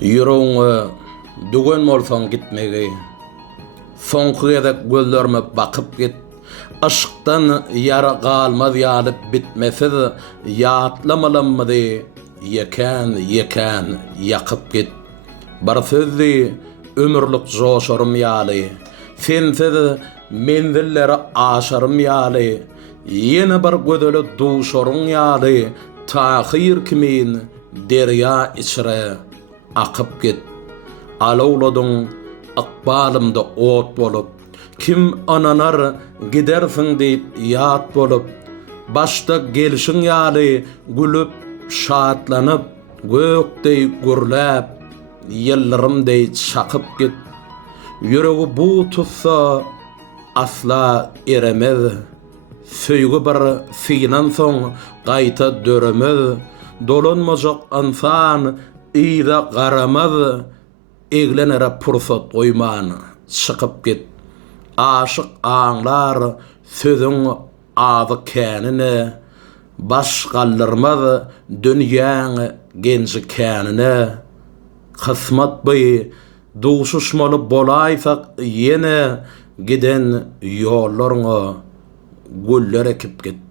Yüreğine dügen bolsaň gitmegi. Soňky gezek gözlerime bakyp git. Aşkdan yara galmaz ýalyp bitmesiz ýatlamalanmady. Yeken ýakyp git. Bir sözdi ömürlük joşarym ýaly. Sensiz menzilleri aşarym ýaly. Ýene bir gödeli duşaryň ýaly. Tahyr kimin derya içre akyp git. Alawladyň akbalymda ot bolup, kim ananar gidersiň diýip ýat bolup, başda gelişiň ýaly gülüp şatlanyp, gökdeý gürläp, ýyllaryňdeý çakyp git. Ýüregi bu tutsa asla eremez. Söýgü bir finan soň gaýta döremez. Dolanmajak ansan ýa garamaz. Eglenere pursat oýman çykyp git. Aşyk aňlar sözüň azy känine, baş galdyrmaz dünýäň genji känine. Kysmat by duşuşmaly bolaýsak ýene giden ýollaryňa güller ekip git.